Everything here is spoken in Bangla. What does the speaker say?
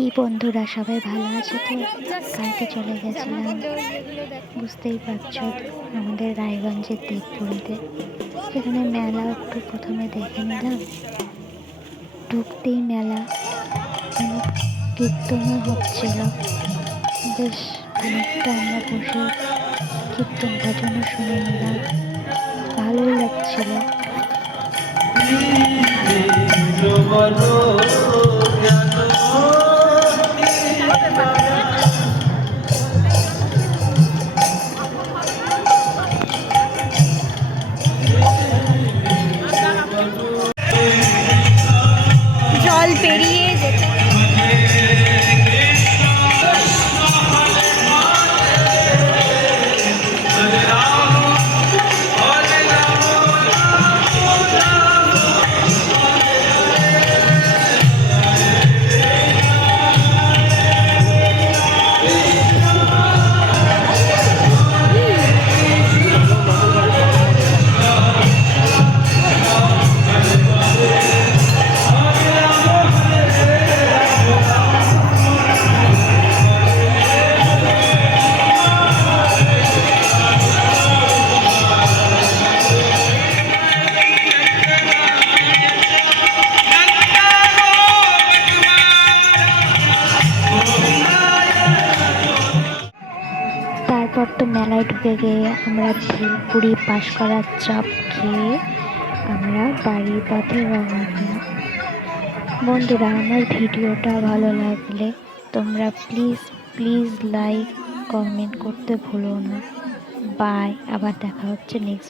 কি বন্ধুরা, সবাই ভালো আছে তো? কালকে চলে গেছিলাম, বুঝতেই পারছো, আমাদের রায়গঞ্জের দেবপুরীতে। সেখানে মেলা একটু প্রথমে দেখে নিলাম। ঢুকতেই মেলা, কীর্তনও হচ্ছিল। বেশ অনেকটা আমরা বসে কীর্তন ভজনও শুনে নিলাম, ভালোই লাগছিল। জল পেরিয়ে যেতে তারপর তো মেলায় ঢুকে গিয়ে আমরা ভেলপুরি পাশ করার চপ খেয়ে আমরা বাড়ির পথে রওনা দিলাম। বন্ধুরা, আমার ভিডিওটা ভালো লাগলে তোমরা প্লিজ লাইক কমেন্ট করতে ভুলো না। বাই, আবার দেখা হচ্ছে নেক্সট